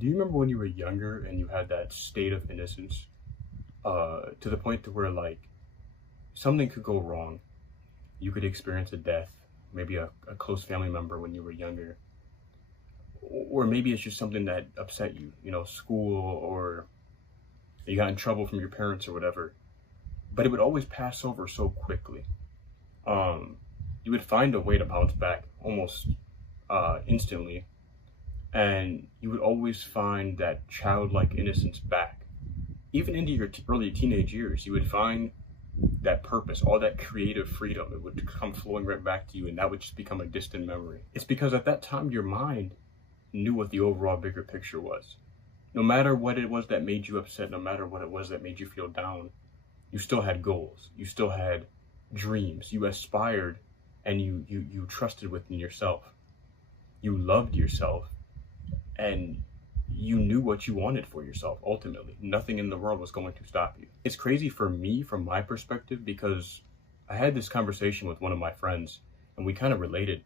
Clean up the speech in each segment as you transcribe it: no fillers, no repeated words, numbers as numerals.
Do you remember when you were younger and you had that state of innocence, to the point to where like something could go wrong? You could experience a death, maybe a close family member when you were younger, or maybe it's just something that upset you, school, or you got in trouble from your parents or whatever. But it would always pass over so quickly. Um, you would find a way to bounce back almost instantly, and you would always find that childlike innocence back. Even into your early teenage years, you would find that purpose, all that creative freedom. It would come flowing right back to you, and that would just become a distant memory. It's because at that time, your mind knew what the overall bigger picture was. No matter what it was that made you upset, no matter what it was that made you feel down, you still had goals. You still had dreams. You aspired, and you trusted within yourself. You loved yourself, and you knew what you wanted for yourself. Ultimately, nothing in the world was going to stop you. It's crazy for me from my perspective, because I had this conversation with one of my friends, and we kind of related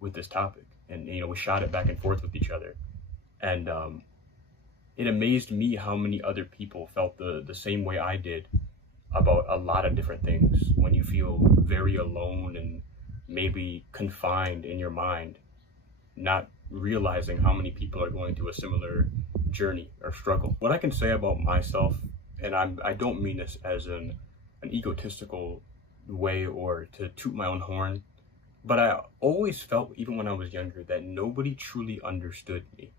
with this topic, and we shot it back and forth with each other, and it amazed me how many other people felt the same way I did about a lot of different things. When you feel very alone and maybe confined in your mind, not realizing how many people are going through a similar journey or struggle. What I can say about myself, and I don't mean this as an egotistical way or to toot my own horn, but I always felt, even when I was younger, that nobody truly understood me.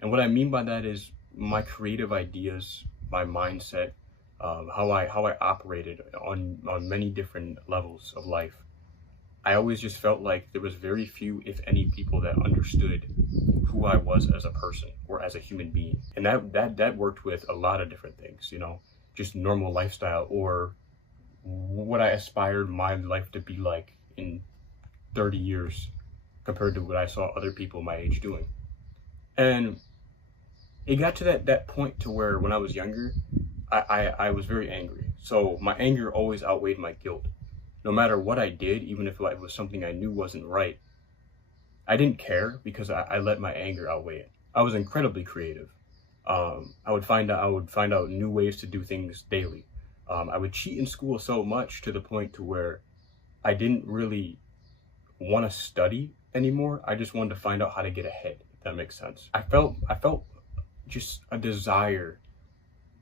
And what I mean by that is my creative ideas, my mindset, how I operated on many different levels of life. I always just felt like there was very few, if any, people that understood who I was as a person or as a human being. And that worked with a lot of different things, just normal lifestyle, or what I aspired my life to be like in 30 years compared to what I saw other people my age doing. And it got to that point to where when I was younger, I was very angry. So my anger always outweighed my guilt. No matter what I did, even if it was something I knew wasn't right, I didn't care, because I let my anger outweigh it. I was incredibly creative. I would find out new ways to do things daily. I would cheat in school so much to the point to where I didn't really want to study anymore. I just wanted to find out how to get ahead, if that makes sense. I felt just a desire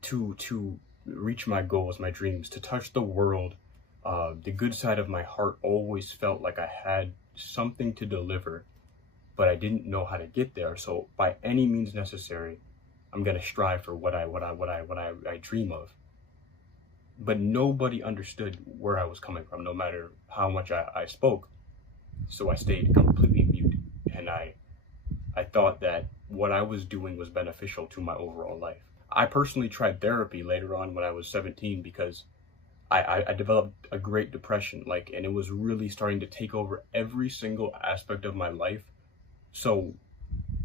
to reach my goals, my dreams, to touch the world. The good side of my heart always felt like I had something to deliver, but I didn't know how to get there. So by any means necessary, I'm gonna strive for what I dream of. But nobody understood where I was coming from, no matter how much I spoke. So I stayed completely mute, and I thought that what I was doing was beneficial to my overall life. I personally tried therapy later on when I was 17, because I developed a Great Depression, and it was really starting to take over every single aspect of my life. So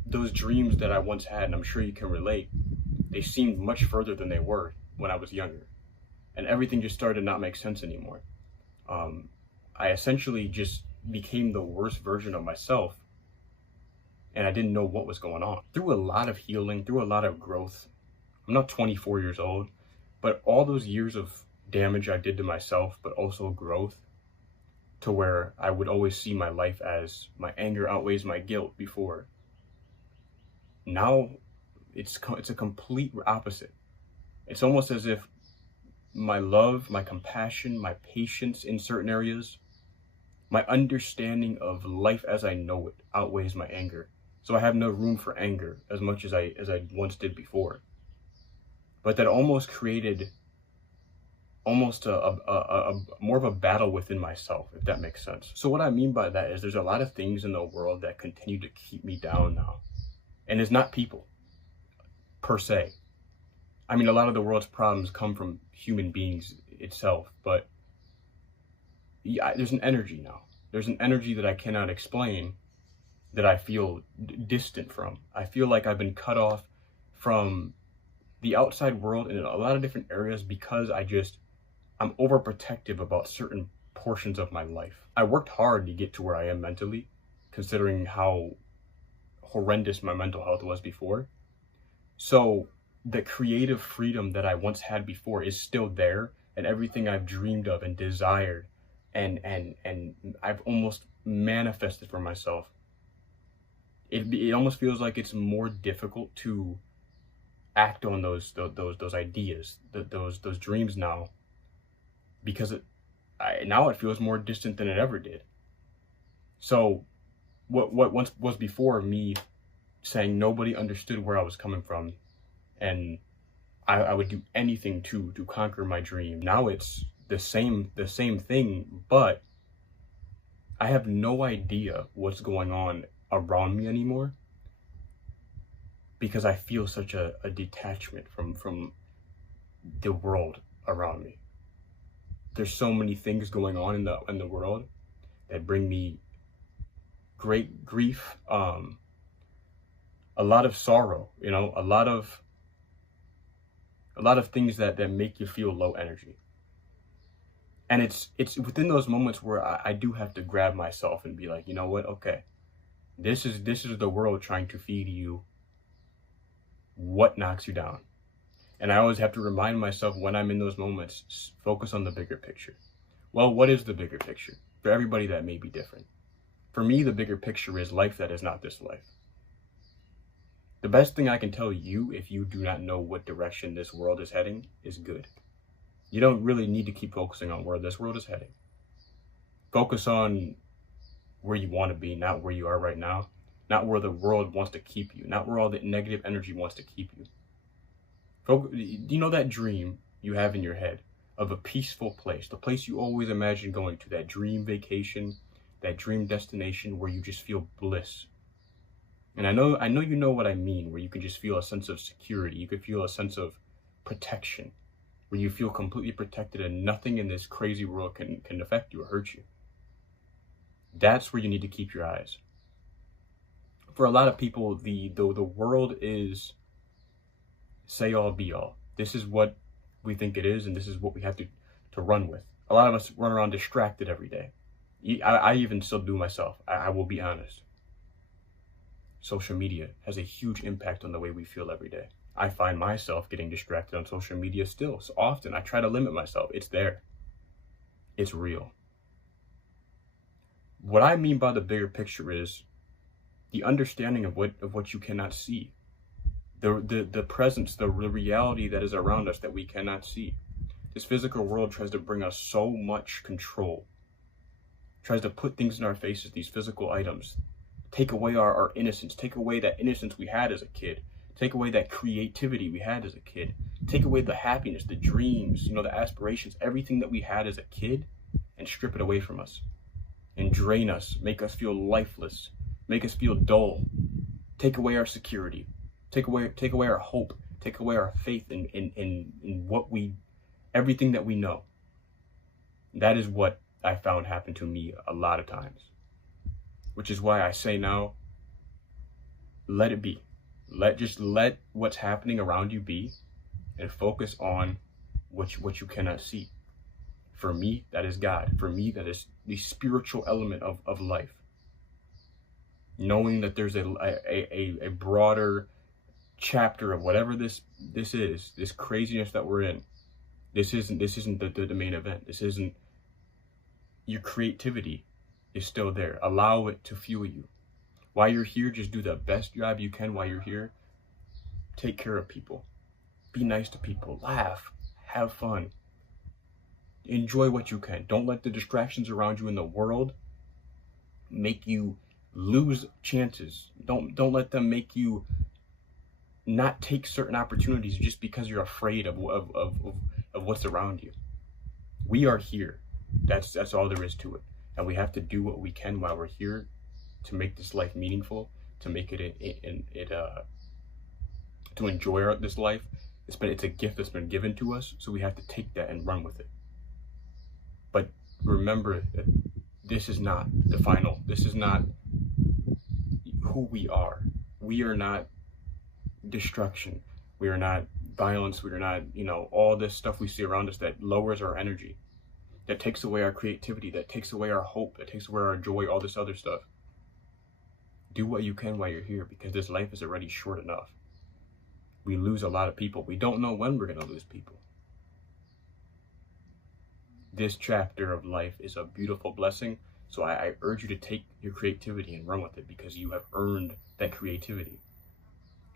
those dreams that I once had, and I'm sure you can relate, they seemed much further than they were when I was younger. And everything just started to not make sense anymore. I essentially just became the worst version of myself, and I didn't know what was going on. Through a lot of healing, through a lot of growth, I'm not 24 years old, but all those years of damage I did to myself, but also growth, to where I would always see my life as my anger outweighs my guilt before. Now it's a complete opposite. It's almost as if my love, my compassion, my patience in certain areas, my understanding of life as I know it outweighs my anger. So I have no room for anger as much as I once did before. But that almost created a more of a battle within myself, if that makes sense. So what I mean by that is there's a lot of things in the world that continue to keep me down now. And it's not people per se. I mean, a lot of the world's problems come from human beings itself, but yeah, there's an energy now. There's an energy that I cannot explain, that I feel distant from. I feel like I've been cut off from the outside world in a lot of different areas, because I'm overprotective about certain portions of my life. I worked hard to get to where I am mentally, considering how horrendous my mental health was before. So the creative freedom that I once had before is still there, and everything I've dreamed of and desired and I've almost manifested for myself. It almost feels like it's more difficult to act on those ideas, those dreams now, because now it feels more distant than it ever did. So what once was before me saying nobody understood where I was coming from, and I would do anything to conquer my dream. Now it's the same thing, but I have no idea what's going on around me anymore, because I feel such a detachment from the world around me. There's so many things going on in the world that bring me great grief, a lot of sorrow, a lot of things that make you feel low energy. And it's within those moments where I do have to grab myself and be like, you know what, okay, this is the world trying to feed you what knocks you down. And I always have to remind myself when I'm in those moments, focus on the bigger picture. Well, what is the bigger picture? For everybody, that may be different. For me, the bigger picture is life that is not this life. The best thing I can tell you, if you do not know what direction this world is heading, is good. You don't really need to keep focusing on where this world is heading. Focus on where you want to be, not where you are right now, not where the world wants to keep you, not where all the negative energy wants to keep you. You know that dream you have in your head of a peaceful place, the place you always imagine going to, that dream vacation, that dream destination where you just feel bliss. And I know you know what I mean, where you can just feel a sense of security, you could feel a sense of protection, where you feel completely protected and nothing in this crazy world can affect you or hurt you. That's where you need to keep your eyes. For a lot of people, the world is say all be all. This is what we think it is, and this is what we have to run with. A lot of us run around distracted every day. I even still do myself. I will be honest. Social media has a huge impact on the way we feel every day. I find myself getting distracted on social media still. So often I try to limit myself. It's there. It's real. What I mean by the bigger picture is the understanding of what you cannot see. The presence, the reality that is around us that we cannot see. This physical world tries to bring us so much control. Tries to put things in our faces, these physical items. Take away our innocence. Take away that innocence we had as a kid. Take away that creativity we had as a kid. Take away the happiness, the dreams, the aspirations, everything that we had as a kid, and strip it away from us. And drain us, make us feel lifeless, make us feel dull. Take away our security. Take away our hope. Take away our faith in everything that we know. That is what I found happened to me a lot of times. Which is why I say now, let it be. Let what's happening around you be, and focus on what you cannot see. For me, that is God. For me, that is the spiritual element of life. Knowing that there's a broader chapter of whatever this is, this craziness that we're in. This isn't the main event. This isn't. Your creativity is still there. Allow it to fuel you. While you're here, just do the best job you can while you're here. Take care of people. Be nice to people. Laugh. Have fun. Enjoy what you can. Don't let the distractions around you in the world make you lose chances. Don't let them make you not take certain opportunities just because you're afraid of what's around you. We are here. That's all there is to it. And we have to do what we can while we're here to make this life meaningful, to make to enjoy this life. It's a gift that's been given to us, so we have to take that and run with it. But remember that this is not the final. This is not who we are. We are not destruction. We are not violence. We are not, all this stuff we see around us that lowers our energy, that takes away our creativity, that takes away our hope, that takes away our joy, all this other stuff. Do what you can while you're here, because this life is already short enough. We lose a lot of people. We don't know when we're going to lose people. This chapter of life is a beautiful blessing. So I urge you to take your creativity and run with it, because you have earned that creativity.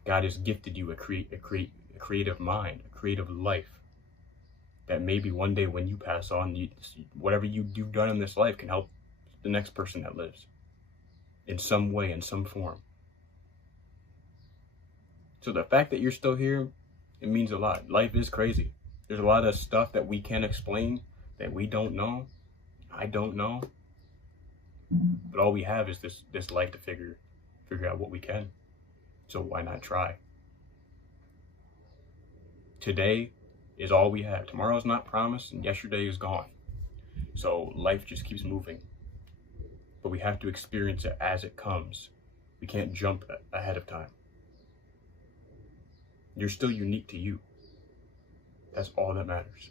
God has gifted you a creative mind, a creative life, that maybe one day when you pass on, whatever you've done in this life can help the next person that lives in some way, in some form. So the fact that you're still here, it means a lot. Life is crazy. There's a lot of stuff that we can't explain, that we don't know. I don't know. But all we have is this life to figure out what we can. So why not try? Today is all we have. Tomorrow's not promised, and yesterday is gone. So life just keeps moving. But we have to experience it as it comes. We can't jump ahead of time. You're still unique to you. That's all that matters.